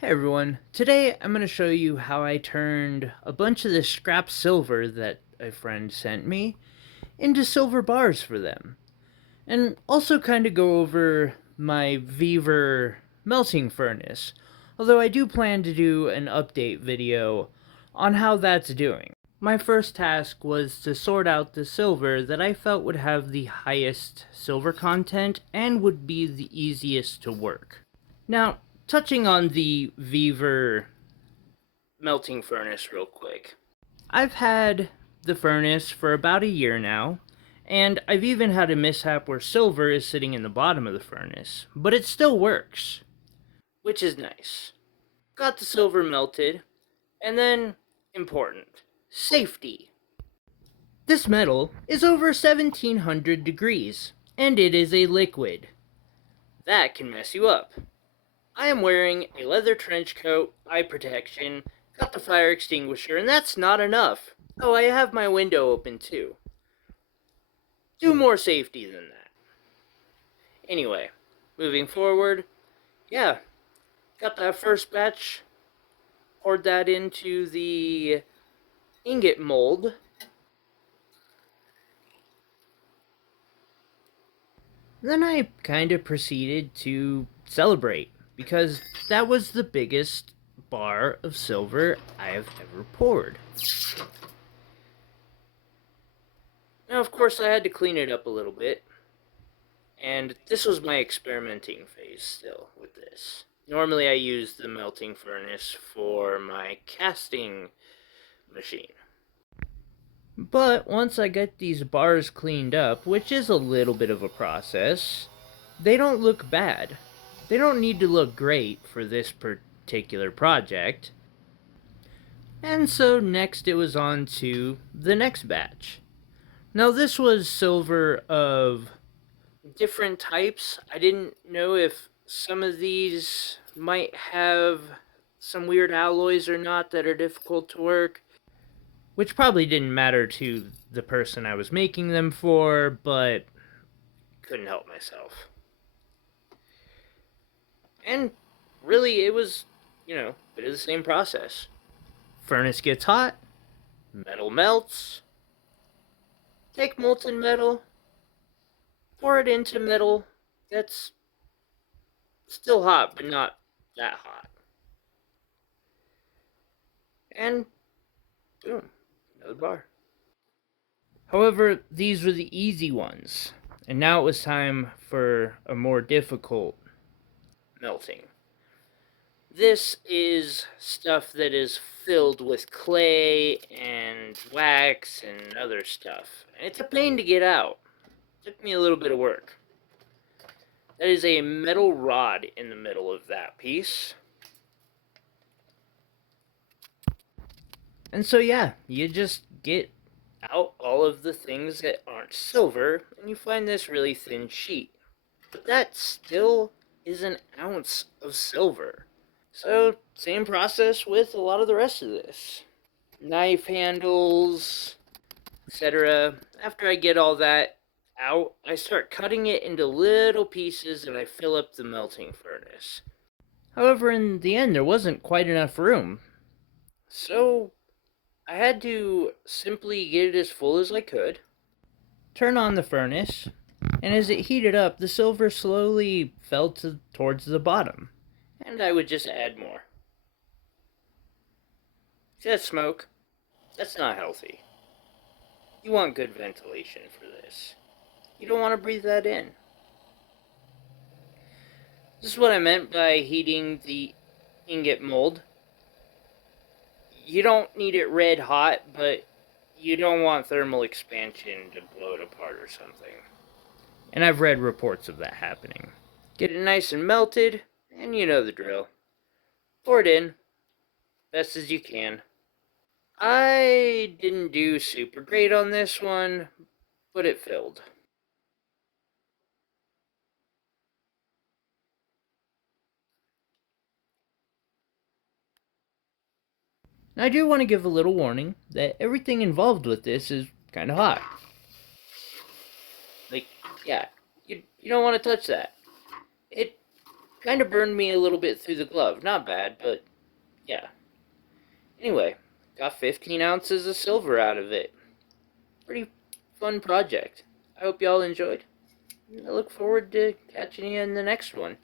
Hey everyone, today I'm going to show you how I turned a bunch of this scrap silver that a friend sent me into silver bars for them. And also kind of go over my Vevor melting furnace, although I do plan to do an update video on how that's doing. My first task was to sort out the silver that I felt would have the highest silver content and would be the easiest to work. Now, touching on the Vevor melting furnace real quick. I've had the furnace for about a year now, and I've even had a mishap where silver is sitting in the bottom of the furnace, but it still works, which is nice. Got the silver melted, and then, important, safety. This metal is over 1700 degrees, and it is a liquid. That can mess you up. I am wearing a leather trench coat, eye protection, got the fire extinguisher, and that's not enough. Oh, I have my window open too. Do more safety than that. Anyway, moving forward, yeah, got that first batch, poured that into the ingot mold. Then I kind of proceeded to celebrate, because that was the biggest bar of silver I have ever poured. Now, of course, I had to clean it up a little bit, and this was my experimenting phase still with this. Normally, I use the melting furnace for my casting machine. But once I get these bars cleaned up, which is a little bit of a process, they don't look bad. They don't need to look great for this particular project. And so next it was on to the next batch. Now this was silver of different types. I didn't know if some of these might have some weird alloys or not that are difficult to work, which probably didn't matter to the person I was making them for, but couldn't help myself. And really, it was, a bit of the same process. Furnace gets hot, metal melts, take molten metal, pour it into metal that's still hot, but not that hot. And boom, another bar. However, these were the easy ones, and now it was time for a more difficult melting. This is stuff that is filled with clay and wax and other stuff, and it's a pain to get out. It took me a little bit of work. That is a metal rod in the middle of that piece. And so yeah, you just get out all of the things that aren't silver, and you find this really thin sheet. But that still is an ounce of silver. So, same process with a lot of the rest of this. Knife handles, etc. After I get all that out, I start cutting it into little pieces and I fill up the melting furnace. However, in the end, there wasn't quite enough room. So, I had to simply get it as full as I could, turn on the furnace, and as it heated up, the silver slowly fell towards the bottom, and I would just add more. See that smoke? That's not healthy. You want good ventilation for this. You don't want to breathe that in. This is what I meant by heating the ingot mold. You don't need it red hot, but you don't want thermal expansion to blow it apart or something. And I've read reports of that happening. Get it nice and melted, and you know the drill. Pour it in, best as you can. I didn't do super great on this one, but it filled. Now, I do want to give a little warning that everything involved with this is kind of hot. Like, yeah, you don't want to touch that. It Kind of burned me a little bit through the glove. Not bad, but yeah. Anyway, got 15 ounces of silver out of it. Pretty fun project. I hope y'all enjoyed. I look forward to catching you in the next one.